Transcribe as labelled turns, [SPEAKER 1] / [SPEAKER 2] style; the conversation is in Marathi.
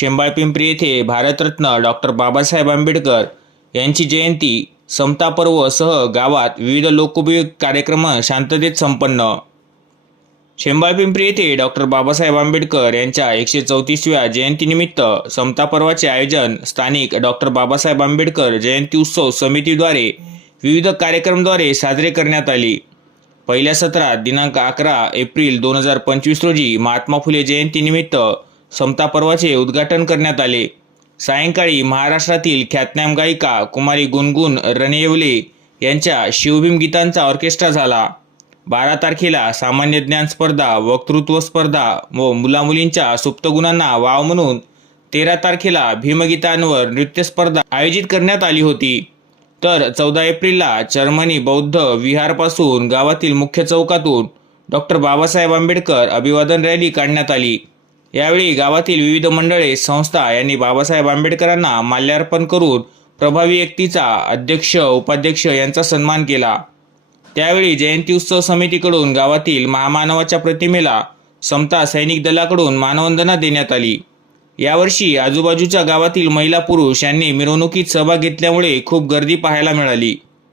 [SPEAKER 1] शेंबाळपिंपरी येथे भारतरत्न डॉक्टर बाबासाहेब आंबेडकर यांची जयंती समतापर्व सह गावात विविध लोकोपयोगी कार्यक्रम शांततेत संपन्न. शेंबाळपिंपरी येथे डॉक्टर बाबासाहेब आंबेडकर यांच्या एकशे चौतीसव्या जयंतीनिमित्त समता पर्वाचे आयोजन स्थानिक डॉक्टर बाबासाहेब आंबेडकर जयंती उत्सव समितीद्वारे विविध कार्यक्रमद्वारे साजरे करण्यात आली. पहिल्या सत्रात दिनांक अकरा एप्रिल दोन हजार पंचवीस रोजी महात्मा फुले जयंतीनिमित्त समता पर्वाचे उद्घाटन करण्यात आले. सायंकाळी महाराष्ट्रातील ख्यातनाम गायिका कुमारी गुणगुण रणेवले यांच्या शिवभीम गीतांचा ऑर्केस्ट्रा झाला. बारा तारखेला सामान्य ज्ञान स्पर्धा वक्तृत्व स्पर्धा व मुलामुलींच्या सुप्तगुणांना वाव म्हणून तेरा तारखेला भीमगीतांवर नृत्य स्पर्धा आयोजित करण्यात आली होती. तर चौदा एप्रिलला जर्मनी बौद्ध विहारपासून गावातील मुख्य चौकातून डॉक्टर बाबासाहेब आंबेडकर अभिवादन रॅली काढण्यात आली. यावेळी गावातील विविध मंडळे संस्था यांनी बाबासाहेब आंबेडकरांना माल्यार्पण करून प्रभावी व्यक्तीचा अध्यक्ष उपाध्यक्ष यांचा सन्मान केला. त्यावेळी जयंती उत्सव समितीकडून गावातील महामानवाच्या प्रतिमेला समता सैनिक दलाकडून मानवंदना देण्यात आली. यावर्षी आजूबाजूच्या गावातील महिला पुरुष यांनी मिरवणुकीत सहभाग घेतल्यामुळे खूप गर्दी पाहायला मिळाली.